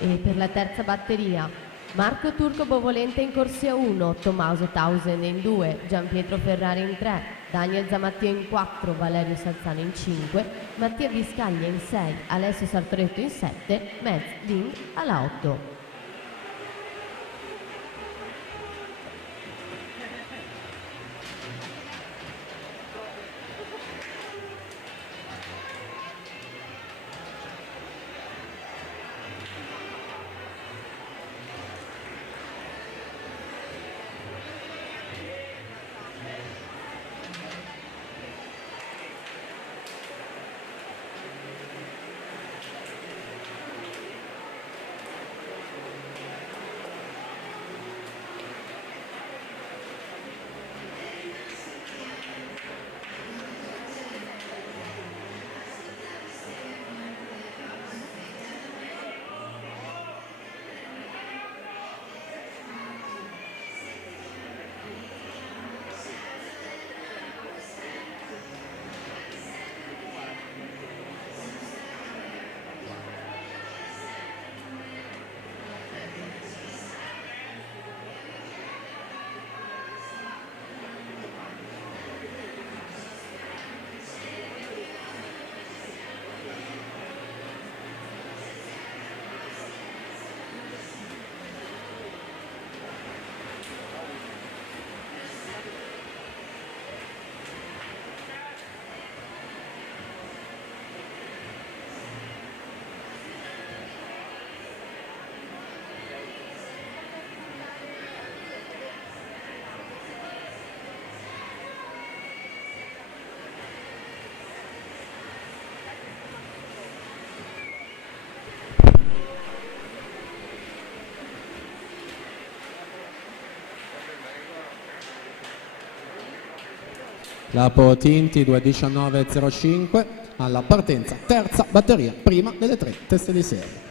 E per la terza batteria, Marco Turco Bovolente in corsia 1, Tommaso Tausen in 2, Gianpietro Ferrari in 3, Daniel Zamattia in 4, Valerio Salzano in 5, Mattia Biscaglia in 6, Alessio Sartoretto in 7, Metz Ding alla 8. Clapo Tinti 2:19.05 alla partenza, terza batteria, prima delle 3 teste di serie.